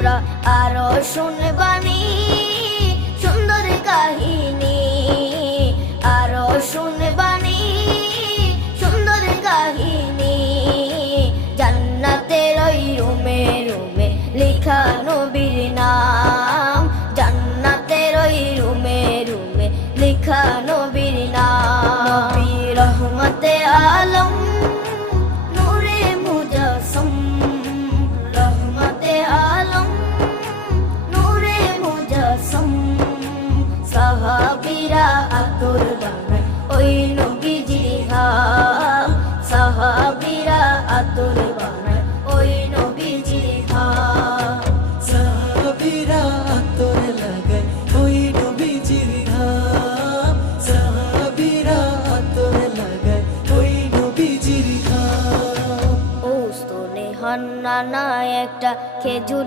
আমরা আরো শুনবানি সুন্দর কাহিনী, আরো শুনবানি সুন্দর কাহিনী। জান্নাতের ওই রুমে রুমে লেখা নবীর নাম, জান্নাতের ওই রুমে রুমে লেখা নবীর নাম। নবী রহমতে আলম নূরে মুজাসসম, রহমতে আলম নূরে মুজাসসম। সাহাবীরা আতর বানায় ওই নবীজির ঘাম, সাহাবীরা আতর বানায় ওই নবীজির ঘাম। সাহাবীরা আতর লাগায় ওই নবীজির ঘাম, সাহাবীরা আতর লাগায় ওই নবীজির ঘাম। ও স্তনে হান্নানা একটা খেজুর